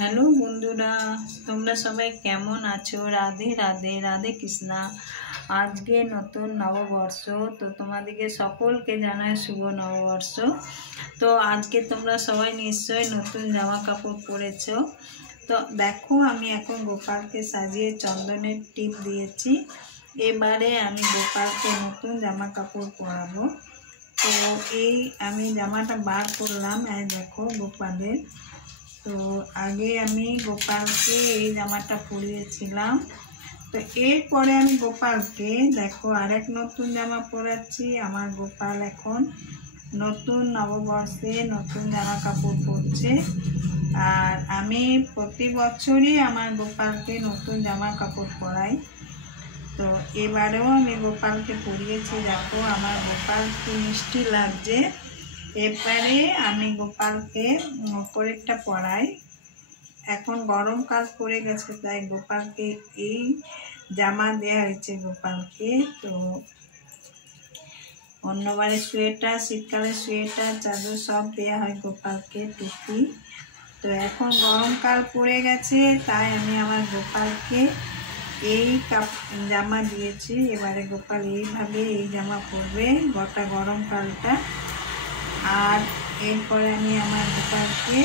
Hello বন্ধুরা, তোমরা সবাই কেমন আছো? রাধে রাধে, রাধে কৃষ্ণা। আজকে নতুন নববর্ষ, তো তোমাদেরকে সকলকে জানাই শুভ নববর্ষ। তো আজকে তোমরা সবাই নিশ্চয়ই নতুন জামা কাপড় পরেছো। তো দেখো, আমি এখন গোপালকে সাজিয়ে চন্দনের টিপ দিয়েছি। এবারে আমি গোপালকে নতুন জামা কাপড় পরাবো। তো এই আমি জামাটা বার করলাম, এই দেখো গোপালের। তো আগে আমি গোপালকে এই জামাটা পরিয়েছিলাম। তো এরপরে আমি গোপালকে দেখো আরেক নতুন জামা পরাচ্ছি। আমার গোপাল এখন নতুন নববর্ষে নতুন জামা কাপড় পরছে। আর আমি প্রতি বছরই আমার গোপালকে নতুন জামা কাপড় পরাই। তো এবারেও আমি গোপালকে পরিয়েছি। দেখো আমার গোপাল কি মিষ্টি লাগছে। এবারে আমি গোপালকে অপরেরটা পরাই। এখন গরমকাল পড়ে গেছে, তাই গোপালকে এই জামা দেওয়া হয়েছে গোপালকে। তো অন্যবারে সোয়েটার, শীতকালে সোয়েটার, চাদর সব দেওয়া হয় গোপালকে, টুপি। তো এখন গরমকাল পড়ে গেছে, তাই আমি আমার গোপালকে এই জামা দিয়েছি। এবারে গোপাল এইভাবে এই জামা পরবে গোটা গরমকালটা। আর এরপরে আমি আমার গোপালকে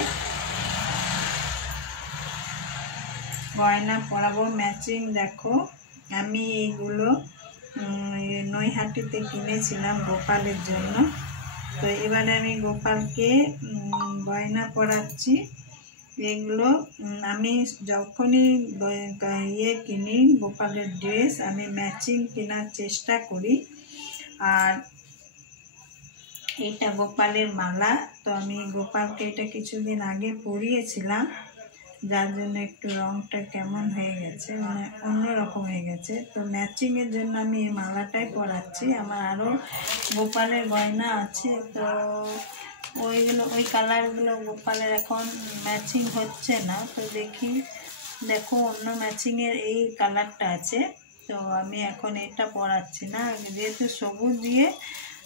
গয়না পরাবো ম্যাচিং। দেখো আমি এইগুলো নৈহাটিতে কিনেছিলাম গোপালের জন্য। তো এবারে আমি গোপালকে গয়না পরাচ্ছি। এগুলো আমি যখনই কিনি গোপালের ড্রেস, আমি ম্যাচিং কেনার চেষ্টা করি। আর এটা গোপালের মালা। তো আমি গোপালকে এটা কিছুদিন আগে পরিয়েছিলাম, যার জন্য একটু রংটা কেমন হয়ে গেছে, মানে অন্যরকম হয়ে গেছে। তো ম্যাচিংয়ের জন্য আমি এই মালাটাই পরাচ্ছি। আমার আরও গোপালের গয়না আছে, তো ওই কালারগুলো গোপালের এখন ম্যাচিং হচ্ছে না। তো দেখো অন্য ম্যাচিংয়ের এই কালারটা আছে। তো আমি এখন এটা পরাচ্ছি না, যেহেতু সবুজ দিয়ে।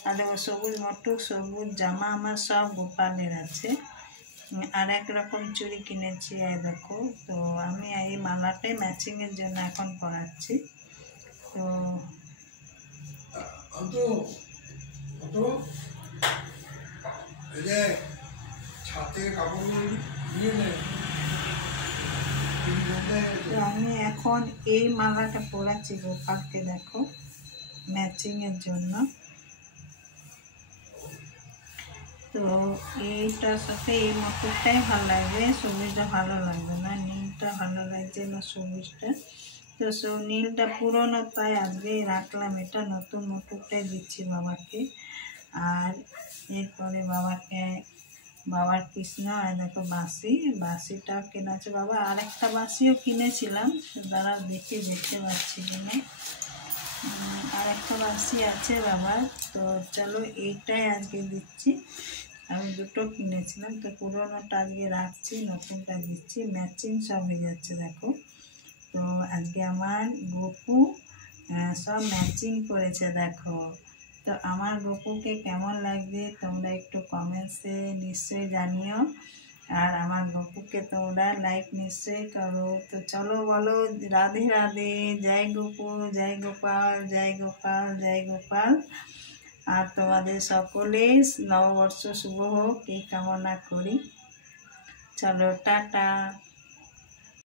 আর দেখো সবুজ মটক, সবুজ জামা আমার সব গোপালের আছে। আর এক রকম চুড়ি কিনেছি, এই দেখো। তো আমি এই মালাটাই ম্যাচিংয়ের জন্য এখন পরাচ্ছি। তো আমি এখন এই মালাটা পরাচ্ছি গোপালকে, দেখো ম্যাচিংয়ের জন্য। তো এইটার সাথে এই মটরটাই ভালো লাগবে, সবুজটা ভালো লাগবে না। নীলটা ভালো লাগছে না, সবুজটা। তো নীলটা পুরনো, তাই আজকে রাখলাম। এটা নতুন মটরটাই দিচ্ছি বাবাকে। আর এরপরে বাবার কৃষ্ণ, আর দেখো বাঁশিটাও কেনা আছে বাবা। আর একটা বাঁশিও কিনেছিলাম, তারা দেখতে পাচ্ছি কিনা। আর একটা বাঁশি আছে বাবার। তো চলো এইটাই আজকে দিচ্ছি। আমি দুটো কিনেছিলাম, তো পুরোনোটা আজকে রাখছি, নতুনটা দিচ্ছি। ম্যাচিং সব হয়ে যাচ্ছে দেখো। তো আজকে আমার গপু সব ম্যাচিং করেছে দেখো। তো আমার গপুকে কেমন লাগবে তোমরা একটু কমেন্টসে নিশ্চয়ই জানিও। আর আমার গপুকে তোমরা লাইক নিশ্চয়ই করো। তো চলো বলো রাধে রাধে, জয় গপু, জয় গোপাল, জয় গোপাল, জয় গোপাল। আর তোমাদের সকলে নববর্ষ শুভ হোক এই কামনা করি। চলো টাটা।